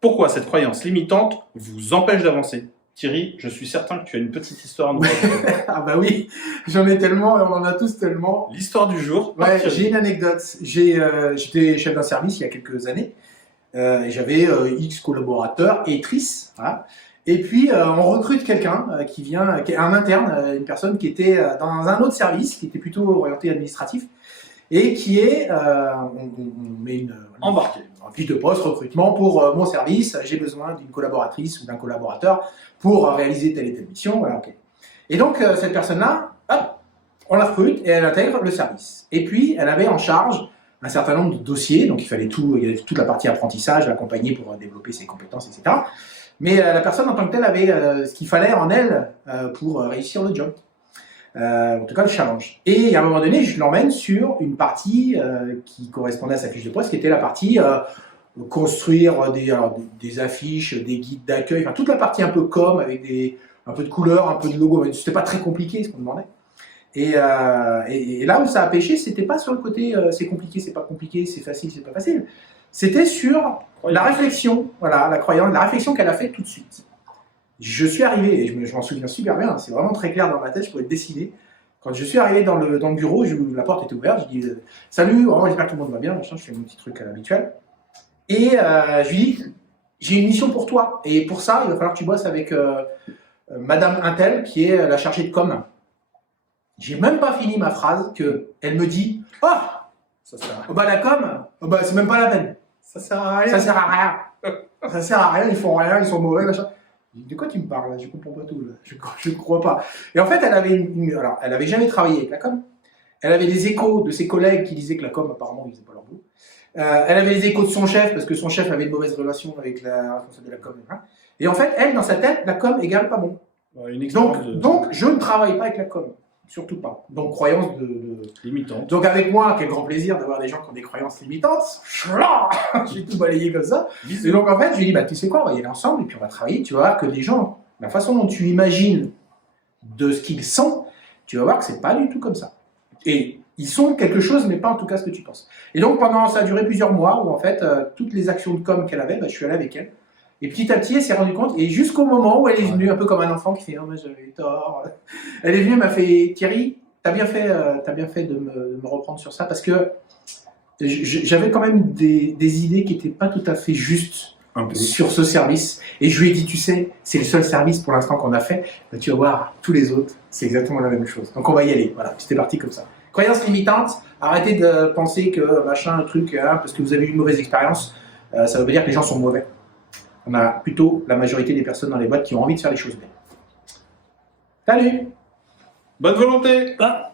Pourquoi cette croyance limitante vous empêche d'avancer? Thierry, je suis certain que tu as une petite histoire à nous raconter. Ah bah oui, j'en ai tellement, et on en a tous tellement. L'histoire du jour. Ouais, j'ai une anecdote. J'étais chef d'un service il y a quelques années. Et j'avais X collaborateurs et tristes. Voilà. Et puis, on recrute quelqu'un qui vient, qui est un interne, une personne qui était dans un autre service, qui était plutôt orienté administratif, et qui est, on met Embarqué. en fiche de poste, recrutement pour mon service, j'ai besoin d'une collaboratrice ou d'un collaborateur pour réaliser telle et telle mission. Voilà, okay. Et donc, cette personne-là, hop, on la recrute et elle intègre le service. Et puis, elle avait en charge un certain nombre de dossiers, donc il fallait il y avait toute la partie apprentissage, l'accompagner pour développer ses compétences, etc. Mais la personne en tant que telle avait ce qu'il fallait en elle pour réussir le job. En tout cas le challenge. Et à un moment donné, je l'emmène sur une partie qui correspondait à sa fiche de poste, qui était la partie construire des affiches, des guides d'accueil, enfin toute la partie un peu com, avec un peu de couleur, un peu de logo. C'était pas très compliqué ce qu'on demandait. Et là où ça a pêché, c'était pas sur le côté c'est compliqué, c'est pas compliqué, c'est facile, c'est pas facile. C'était sur la réflexion, voilà, la croyance, la réflexion qu'elle a faite tout de suite. Je suis arrivé, et je m'en souviens super bien, c'est vraiment très clair dans ma tête, je pouvais le dessiner. Quand je suis arrivé dans le bureau, la porte était ouverte, je dis salut, oh, j'espère que tout le monde va bien, machin, je fais mon petit truc habituel. Et je lui dis j'ai une mission pour toi, et pour ça, il va falloir que tu bosses avec Madame Intel, qui est la chargée de com. J'ai même pas fini ma phrase qu'elle me dit ah, ça sert à rien. Bah la com, bah c'est même pas la peine. Ça sert à rien. Ça sert à rien. Ça sert à rien, ils font rien, ils sont mauvais, machin. De quoi tu me parles là? Je comprends pas tout là. Je crois pas. Et en fait, elle avait alors, elle avait jamais travaillé avec la com. Elle avait des échos de ses collègues qui disaient que la com, apparemment, ils faisaient pas leur boulot. Elle avait les échos de son chef parce que son chef avait une mauvaise relation avec la responsable de la com. Et en fait, elle, dans sa tête, la com égale pas bon. Donc, je ne travaille pas avec la com. Surtout pas. Donc, croyance limitante. Donc, avec moi, quel grand plaisir d'avoir des gens qui ont des croyances limitantes. J'ai tout balayé comme ça. Et donc, en fait, je lui ai dit, bah, tu sais quoi, on va y aller ensemble et puis on va travailler. Tu vas voir que les gens, la façon dont tu imagines de ce qu'ils sont, tu vas voir que c'est pas du tout comme ça. Et ils sont quelque chose, mais pas en tout cas ce que tu penses. Et donc, ça a duré plusieurs mois où, en fait, toutes les actions de com qu'elle avait, bah, je suis allé avec elle. Et petit à petit, elle s'est rendue compte, et jusqu'au moment où elle est venue, un peu comme un enfant qui fait « Oh, mais j'avais eu tort », elle est venue, elle m'a fait « Thierry, t'as bien fait de me reprendre sur ça, parce que j'avais quand même des idées qui n'étaient pas tout à fait justes sur ce service. » Et je lui ai dit « Tu sais, c'est le seul service pour l'instant qu'on a fait, bah, tu vas voir, tous les autres, c'est exactement la même chose. Donc on va y aller. » Voilà, c'était parti comme ça. Croyance limitante, arrêtez de penser que machin, un truc, hein, parce que vous avez eu une mauvaise expérience, ça veut pas dire que les gens sont mauvais. On a plutôt la majorité des personnes dans les boîtes qui ont envie de faire les choses bien. Salut! Bonne volonté! Ah.